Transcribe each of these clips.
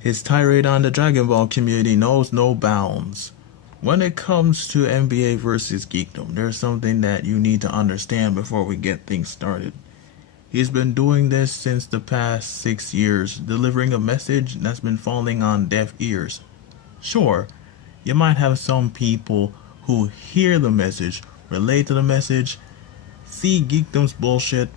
His tirade on the Dragon Ball community knows no bounds. When it comes to MBA versus Geekdom, there's something that you need to understand before we get things started. He's been doing this since the past 6 years, delivering a message that's been falling on deaf ears. Sure, you might have some people who hear the message, relate to the message, see Geekdom's bullshit,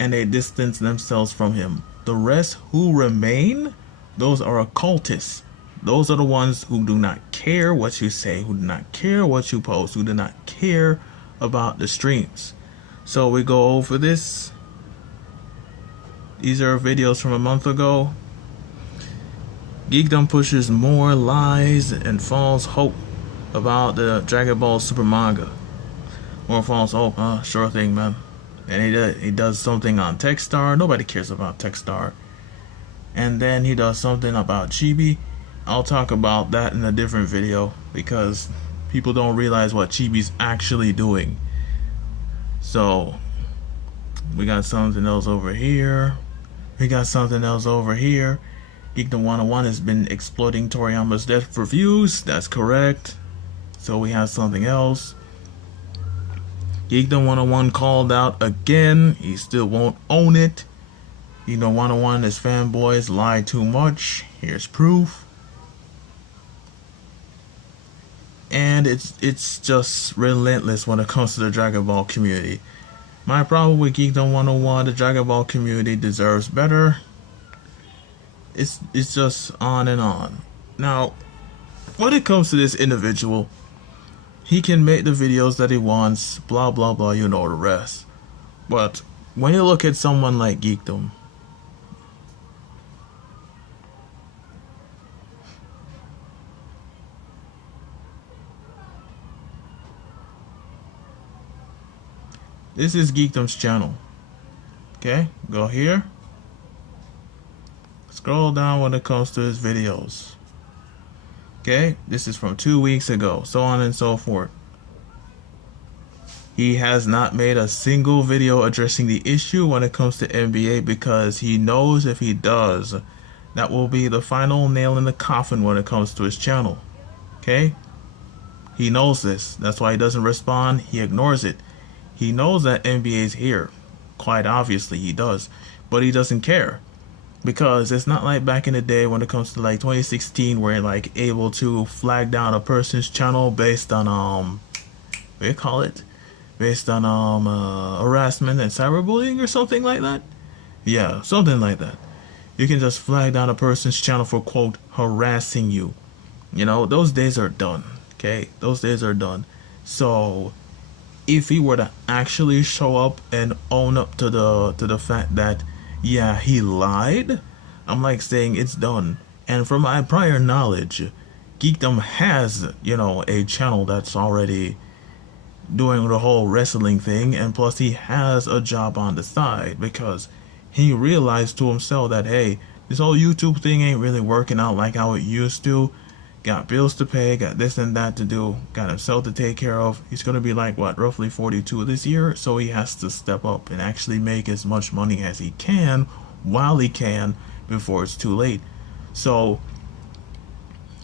and they distance themselves from him. The rest who remain, those are occultists. Those are the ones who do not care what you say, who do not care what you post, who do not care about the streams. So we go over this. These are videos from a month ago. Geekdom pushes more lies and false hope about the Dragon Ball Super manga. More false hope, sure thing, man. And he does something on Techstar. Nobody cares about Techstar. And then he does something about Chibi. I'll talk about that in a different video because people don't realize what Chibi's actually doing. So we got something else over here. Geekdom101 has been exploiting Toriyama's death for views. That's correct. So we have something else. Geekdom101 called out again. He still won't own it. Geekdom101, his fanboys lie too much. Here's proof. And it's just relentless when it comes to the Dragon Ball community. My problem with Geekdom101, the Dragon Ball community deserves better. It's just on and on. Now, when it comes to this individual, he can make the videos that he wants, blah blah blah, you know the rest. But when you look at someone like Geekdom, this is Geekdom's channel. Okay, go here. Scroll down when it comes to his videos. Okay, this is from 2 weeks ago, so on and so forth. He has not made a single video addressing the issue when it comes to MBA because he knows if he does, that will be the final nail in the coffin when it comes to his channel. Okay? He knows this. That's why he doesn't respond. He ignores it. He knows that MBA is here. Quite obviously he does. But he doesn't care. Because it's not like back in the day when it comes to like 2016 where you're like able to flag down a person's channel based on what do you call it? Based on harassment and cyberbullying or something like that. Yeah, something like that. You can just flag down a person's channel for quote harassing you. You know, those days are done. Okay? Those days are done. So if he were to actually show up and own up to the fact that yeah, he lied, I'm like saying it's done. And from my prior knowledge, Geekdom has, you know, a channel that's already doing the whole wrestling thing, and plus he has a job on the side because he realized to himself that, hey, this whole YouTube thing ain't really working out like how it used to. Got bills to pay, got this and that to do, got himself to take care of. He's going to be like, what, roughly 42 this year? So he has to step up and actually make as much money as he can while he can before it's too late. So,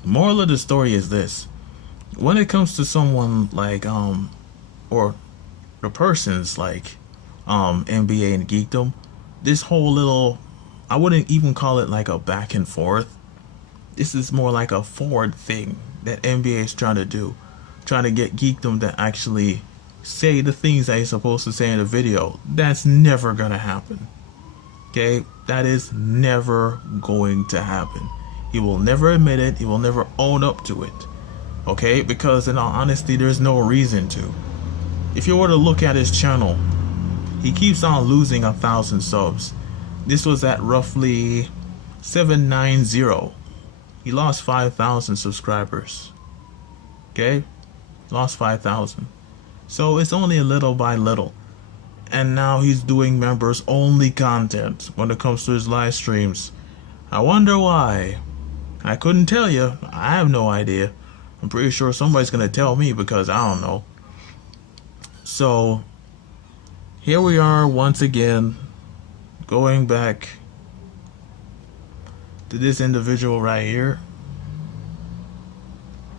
moral of the story is this. When it comes to someone like, or the persons like MBA and Geekdom, this whole little, I wouldn't even call it like a back and forth. This is more like a forward thing that MBA is trying to do. Trying to get Geekdom to actually say the things that he's supposed to say in the video. That's never going to happen. Okay? That is never going to happen. He will never admit it. He will never own up to it. Okay? Because in all honesty, there's no reason to. If you were to look at his channel, he keeps on losing 1,000 subs. This was at roughly 790. He lost 5,000 subscribers. Okay? Lost 5,000. So it's only a little by little. And now he's doing members only content when it comes to his live streams. I wonder why. I couldn't tell you. I have no idea. I'm pretty sure somebody's gonna tell me because I don't know. So here we are once again, going back to this individual right here.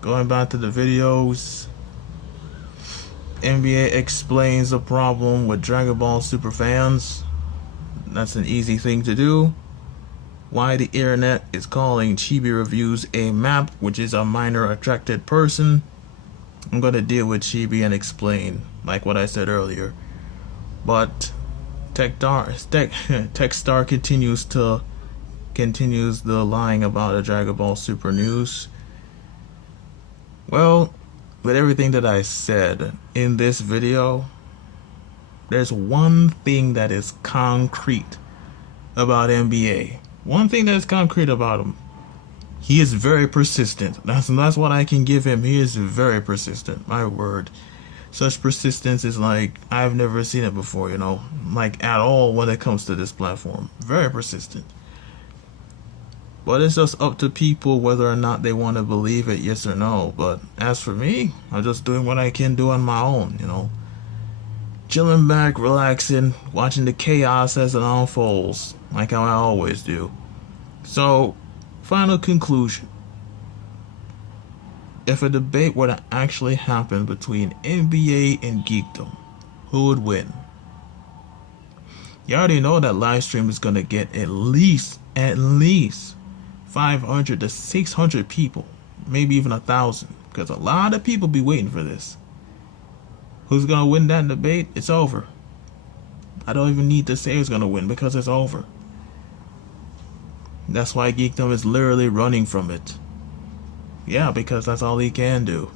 Going back to the videos, MBA explains the problem with Dragon Ball Super fans. That's an easy thing to do. Why the internet is calling Chibi Reviews a map, which is a minor attracted person. I'm going to deal with Chibi and explain, like what I said earlier. But Techstar continues the lying about the Dragon Ball Super news. Well, with everything that I said in this video, there's one thing that is concrete about MBA. One thing that is concrete about him. He is very persistent. That's what I can give him. He is very persistent. My word. Such persistence is like, I've never seen it before, you know. Like, at all when it comes to this platform. Very persistent. But it's just up to people whether or not they want to believe it, yes or no. But as for me, I'm just doing what I can do on my own, you know. Chilling back, relaxing, watching the chaos as it unfolds, like how I always do. So, final conclusion. If a debate were to actually happen between MBA and Geekdom, who would win? You already know that live stream is going to get at least 500 to 600 people, maybe even 1,000, because a lot of people be waiting for this. Who's going to win that debate? It's over. I don't even need to say who's going to win because it's over. That's why Geekdom is literally running from it. Yeah, because that's all he can do.